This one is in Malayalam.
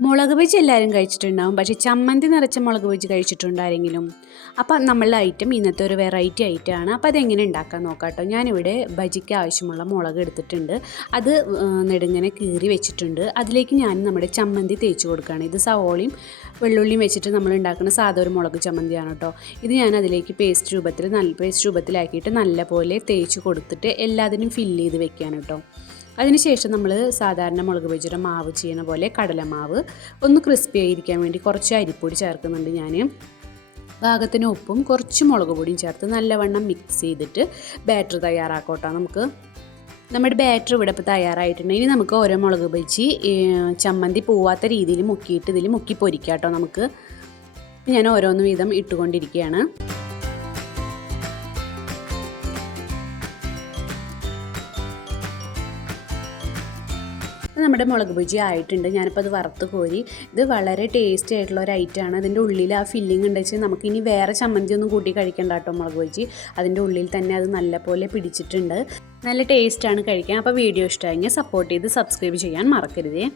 മുളക് ബജി എല്ലാവരും കഴിച്ചിട്ടുണ്ടാവും, പക്ഷേ ചമ്മന്തി നിറച്ച മുളക് ബജി കഴിച്ചിട്ടുണ്ടാരെങ്കിലും? അപ്പോൾ നമ്മളുടെ ഐറ്റം ഇന്നത്തെ ഒരു വെറൈറ്റി ഐറ്റമാണ്. അപ്പോൾ അതെങ്ങനെ ഉണ്ടാക്കാൻ നോക്കാം കേട്ടോ. ഞാനിവിടെ ബജിക്ക് ആവശ്യമുള്ള മുളക് എടുത്തിട്ടുണ്ട്, അത് നെടുങ്ങനെ കീറി വെച്ചിട്ടുണ്ട്. അതിലേക്ക് ഞാൻ നമ്മുടെ ചമ്മന്തി തേച്ച് കൊടുക്കുകയാണ്. ഇത് സവോളയും വെള്ളുള്ളിയും വെച്ചിട്ട് നമ്മൾ ഉണ്ടാക്കുന്ന സാധാ ഒരു മുളക് ചമ്മന്തിയാണ് കേട്ടോ. ഇത് ഞാൻ അതിലേക്ക് പേസ്റ്റ് രൂപത്തിലാക്കിയിട്ട് നല്ലപോലെ തേച്ച് കൊടുത്തിട്ട് എല്ലാത്തിനും ഫില്ല് ചെയ്ത് വെക്കുകയാണ് കേട്ടോ. അതിനുശേഷം നമ്മൾ സാധാരണ മുളക് ബജിയുടെ മാവ് ചെയ്യുന്ന പോലെ കടലമാവ് ഒന്ന് ക്രിസ്പി ആയിരിക്കാൻ വേണ്ടി കുറച്ച് അരിപ്പൊടി ചേർക്കുന്നുണ്ട് ഞാൻ. പാകത്തിന് ഉപ്പും കുറച്ച് മുളക് പൊടിയും ചേർത്ത് നല്ലവണ്ണം മിക്സ് ചെയ്തിട്ട് ബാറ്റർ തയ്യാറാക്കോട്ടോ. നമ്മുടെ ബാറ്റർ ഇവിടെ ഇപ്പോൾ തയ്യാറായിട്ടുണ്ട്. ഇനി നമുക്ക് ഓരോ മുളക് ബജി ചമ്മന്തി പോവാത്ത രീതിയിൽ മുക്കിയിട്ട് ഇതിൽ മുക്കി പൊരിക്കാം കേട്ടോ. നമുക്ക് ഞാൻ ഓരോന്ന് വീതം ഇട്ടുകൊണ്ടിരിക്കുകയാണ്. നമ്മുടെ മുളക് ബജി ആയിട്ടുണ്ട്. ഞാനിപ്പോൾ അത് വറുത്ത് കോരി. ഇത് വളരെ ടേസ്റ്റി ആയിട്ടുള്ള ഒരു ഐറ്റമാണ്. അതിൻ്റെ ഉള്ളിൽ ആ ഫില്ലിങ് ഉണ്ടെങ്കിൽ നമുക്കിനി വേറെ ചമ്മന്തി ഒന്നും കൂട്ടി കഴിക്കണ്ട കേട്ടോ. മുളക് ബജി അതിൻ്റെ ഉള്ളിൽ തന്നെ അത് നല്ലപോലെ പിടിച്ചിട്ടുണ്ട്. നല്ല ടേസ്റ്റാണ് കഴിക്കാൻ. അപ്പോൾ വീഡിയോ ഇഷ്ടമായെങ്കിൽ സപ്പോർട്ട് ചെയ്ത് സബ്സ്ക്രൈബ് ചെയ്യാൻ മറക്കരുതേ.